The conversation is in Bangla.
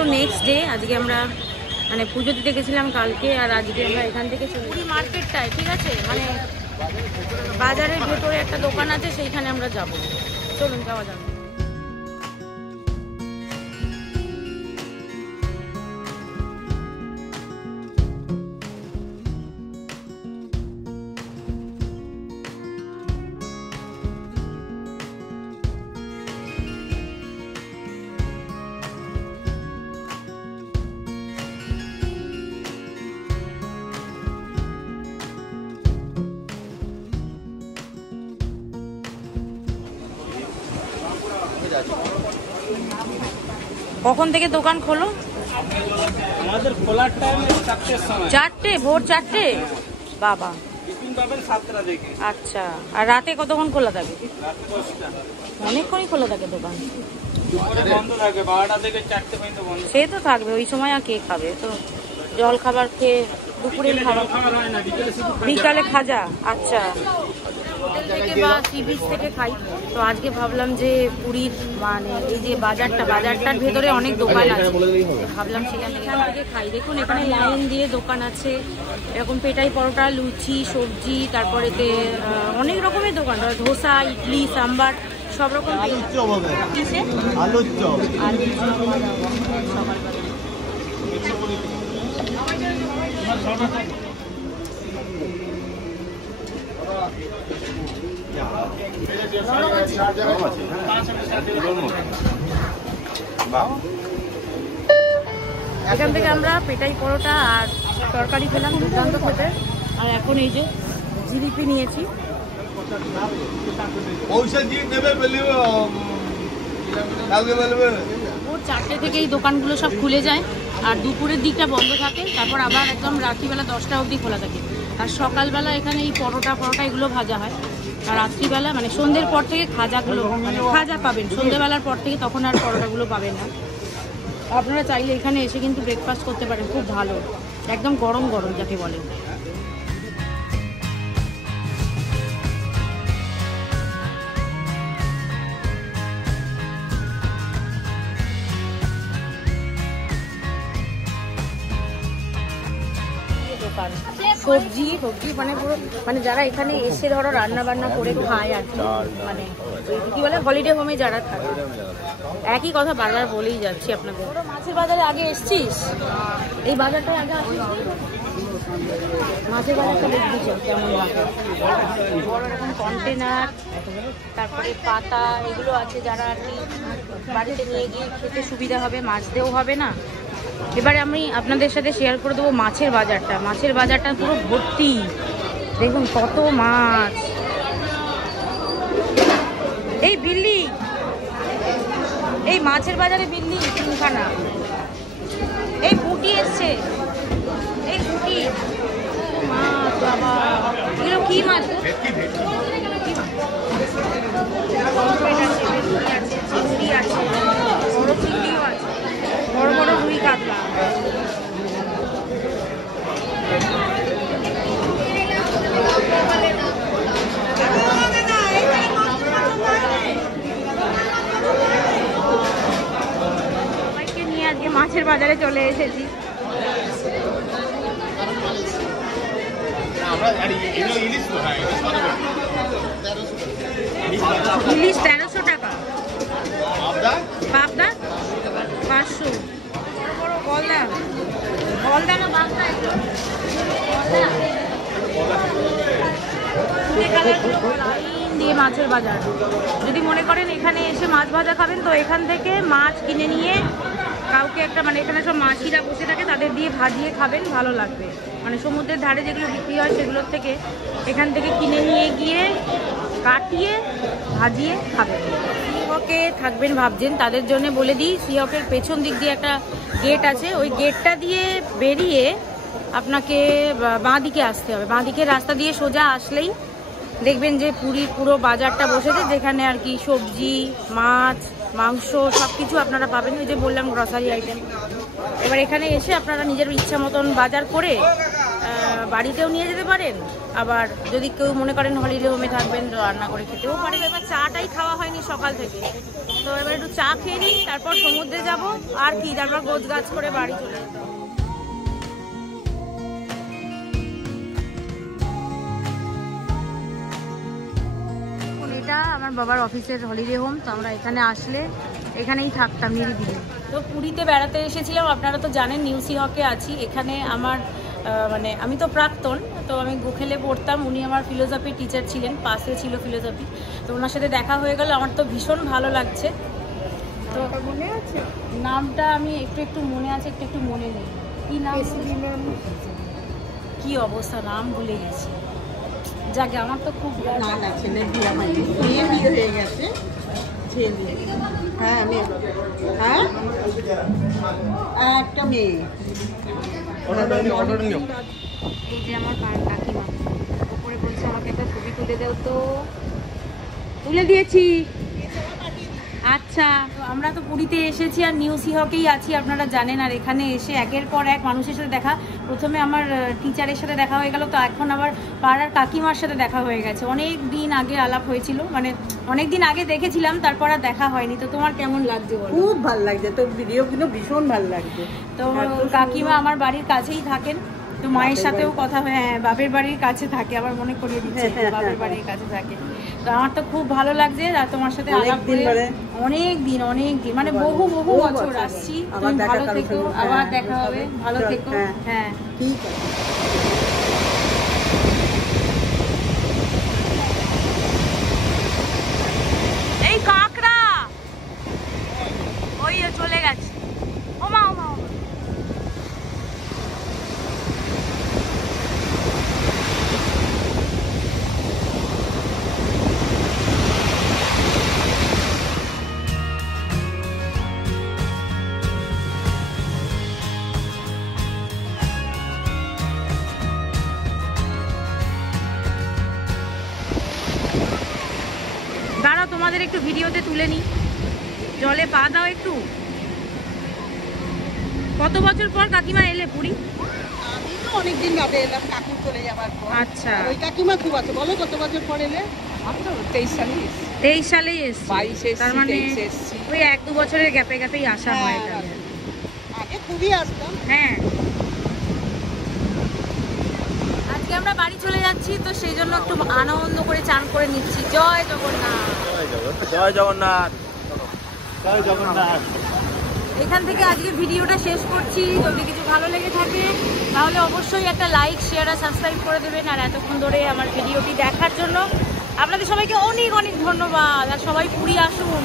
তো নেক্সট ডে, আজকে আমরা মানে পুজো দিতে গেছিলাম কালকে, আর আজকে আমরা এখান থেকে পুরী মার্কেটটায়, ঠিক আছে, মানে বাজারের ভেতরে একটা দোকান আছে, সেইখানে আমরা যাব। চলুন যাওয়া যাবে। কখন থেকে দোকান খোলো? আমাদের খোলার টাইম 4টের সময়। 4টে? ভোর 4টে? বাবা, টিফিন পাবেন 7টা থেকে। আচ্ছা, আর রাতে কতক্ষণ খোলা থাকে? রাত 10টা। অনেকক্ষণই খোলা থাকে দোকান। দুপুরে বন্ধ থাকে 12টা থেকে 4টে পর্যন্ত বন্ধ। সে তো থাকবে, ওই সময় আর কে খাবে? তো জল খাবার খেয়ে দুপুরে খাবার হয় না, বিকালে খাজা। আচ্ছা, হোটেল থেকে বা সি বিচ থেকে খাই। তো আজকে ভাবলাম যে পুরীর মানে এই যে বাজারটার ভেতরে অনেক দোকান আছে, ভাবলাম সেখান থেকে খাই। দেখুন এখানে লাইন দিয়ে দোকান আছে, এরকম পেটাই পরোটা, লুচি, সবজি, তারপরেতে অনেক রকমের দোকান, ধোসা, ইডলি, সাম্বার, সব রকম। আলুর চপ সকালবেলা। এখান থেকে আমরা পেটাই পরোটা আর তরকারি খেলাম, দুর্দান্ত খেতে। আর এখন এই যে জিলিপি নিয়েছি। ভোর 4টে থেকে এই দোকানগুলো সব খুলে যায়, আর দুপুরের দিকটা বন্ধ থাকে, তারপর আবার একদম রাত্রিবেলা 10টা অবধি খোলা থাকে। আর সকালবেলা এখানে এই পরোটা এগুলো ভাজা হয়, আর রাত্রিবেলা মানে সন্ধ্যের পর থেকে খাজাগুলো, মানে খাজা পাবেন সন্ধ্যেবেলার পর থেকে, তখন আর পরোটাগুলো পাবেন না। আপনারা চাইলে এখানে এসে কিন্তু ব্রেকফাস্ট করতে পারেন, খুব ভালো, একদম গরম গরম যাকে বলে। সবজি মানে পুরো মানে যারা এখানে এসে ধরো রান্না বান্না করে খায় আর কি, মানে কি বলে হলিডে হোমে যারা থাকে, একই কথা বারবার বলেই যাচ্ছি আপনাদের। মাছের বাজারে আগে এসছিস? এই বাজারটায় আগে আসিস? মাছের বাজারটা দেখছিস কেমন লাগে, বড় রকম কন্টেনার, তারপরে পাতা, এগুলো আছে, যারা আর কি বাড়িতে নিয়ে গিয়ে খেতে সুবিধা হবে, মাছতেও হবে না। এবারে আমি আপনাদের সাথে শেয়ার করে দেবো মাছের বাজারটা। মাছের বাজারটা পুরো ভর্তি, দেখুন কত মাছ। এই বিল্লি, এই মাছের বাজারে বিল্লি 3খানা। এই পুঁটি এসছে, এই পুঁটি মাছ, বাবা এগুলো কি মাছ? চিংড়ি আছে, বড় চিংড়িও আছে, বড় বড় রুই কাতলা। সবাইকে নিয়ে আজকে মাছের বাজারে চলে এসেছি। ইলিশ 1300 টাকা, পাবদা 500, বড় বড় গলদা না বাগদা, দিয়ে মাছের বাজার। যদি মনে করেন এখানে এসে মাছ ভাজা খাবেন, তো এখান থেকে মাছ কিনে নিয়ে কাউকে একটা, মানে এখানে সব মাছিরা বসে থাকে, তাদের দিয়ে ভাজিয়ে খাবেন, ভালো লাগবে। মানে সমুদ্রের ধারে যেগুলো বিক্রি হয় সেগুলোর থেকে এখান থেকে কিনে নিয়ে গিয়ে কাটিয়ে ভাজিয়ে খাবেন। সিহকে থাকবেন ভাবছেন, তাদের জন্য বলে দিই, সিহকের পেছন দিক দিয়ে একটা গেট আছে, ওই গেটটা দিয়ে বেরিয়ে আপনাকে বাঁ দিকে আসতে হবে। বাঁ দিকে রাস্তা দিয়ে সোজা আসলেই দেখবেন যে পুরীর পুরো বাজারটা বসেছে, যেখানে আর কি সবজি, মাছ, মাংস সব কিছু আপনারা পাবেন। ওই যে বললাম গ্রসারি আইটেম। এবার এখানে এসে আপনারা নিজের ইচ্ছা মতন বাজার করে বাড়িতেও নিয়ে যেতে পারেন, আবার যদি কেউ মনে করেন হলিডে হোমে থাকবেন রান্না করে খেতেও পারে। এবার চাটাই খাওয়া হয়নি সকাল থেকে, তো এবার একটু চা খেয়ে নিই, তারপর সমুদ্রে যাব আর কি, তারপর গোছ গাছ করে বাড়ি চলে যেতে হবে। এটা আমার বাবার অফিসের হলিডে হোম, তো আমরা এখানে আসলে এখানেই থাকতাম নিরিবিলি। তো পুরীতে বেড়াতে এসেছিলাম, আপনারা তো জানেন নিউসি হকে আছি। এখানে আমার মানে আমি তো প্রাক্তন, তো আমি গোখেলে পড়তাম, উনি আমার ফিলোসফির টিচার ছিলেন, পাশে ছিল ফিলোসফি, তো ওনার সাথে দেখা হয়ে গেল, আমার তো ভীষণ ভালো লাগছে। তো মনে আছে নামটা, আমি একটু মনে আছে, একটু মনে নেই কি নাম, কি অবস্থা নাম ভুলে গেছি। যাকে আমার তো খুব ছেলে বিয়ে হয়ে গেছে, হ্যাঁ মেয়ে, হ্যাঁ একটা মেয়ে। এই যে আমার কাকিমা ওপরে বলছে আমাকে একটা ছবি তুলে দাও, তো তুলে দিয়েছি। আচ্ছা, তো আমরা তো পুরীতে এসেছি আর নিউসি হকেই আছি, আপনারা জানেন। আর এখানে এসে একের পর এক মানুষের সাথে দেখা, প্রথমে আমার টিচারের সাথে দেখা হয়ে গেল, তো এখন আবার পাড়ার কাকিমার সাথে দেখা হয়ে গেছে। অনেক দিন আগে আলাপ হয়েছিল, মানে অনেক দিন আগে দেখেছিলাম, তারপর আর দেখা হয়নি। তো তোমার কেমন লাগছে বলো? খুব ভালো লাগছে, তোর ভিডিওগুলো ভীষণ ভালো লাগছে। তো কাকিমা আমার বাড়ির কাছেই থাকেন, তো মায়ের সাথেও কথা হয়, হ্যাঁ বাপের বাড়ির কাছে থাকে, আবার মনে করিয়ে দিচ্ছে বাপের বাড়ির কাছে থাকে। তো আমার তো খুব ভালো লাগছে আর তোমার সাথে আলাপ করে, অনেক দিন মানে বহু বছর আসছি। তুমি ভালো থেকো, আবার দেখা হবে, ভালো থেকো। হ্যাঁ ঠিক আছে। এই কাকড়া ওই চলে গেছে, ওমা দাঁড়াও, তোমাদের একটু ভিডিওতে তুলে নি, জলে পা দাও একটু। কত বছর পর কাকিমা এলে পুরী? আমি তো অনেকদিন বাদে এলাম কাকু চলে যাবার পর। আচ্ছা, ওই কাকিমা খুব আছে, বলো কত বছর পর এলে? 23 সালেই এসছি, তার মানে ওই 1-2 বছরের গ্যাপেই আসা হয়। আগে খুবই আসতাম। হ্যাঁ, আজকে আমরা বাড়ি চলে যাচ্ছি, তো সেই জন্য একটু আনন্দ করে চান করে নিচ্ছি। জয় জগন্নাথ, জয় জগন্নাথ, জয় জগন্নাথ। এখান থেকে আজকে ভিডিওটা শেষ করছি। যদি কিছু ভালো লেগে থাকে তাহলে অবশ্যই একটা লাইক, শেয়ার আর সাবস্ক্রাইব করে দেবেন। আর এতক্ষণ ধরে আমার ভিডিওটি দেখার জন্য আপনাদের সবাইকে অনেক ধন্যবাদ। আর সবাই পুরী আসুন।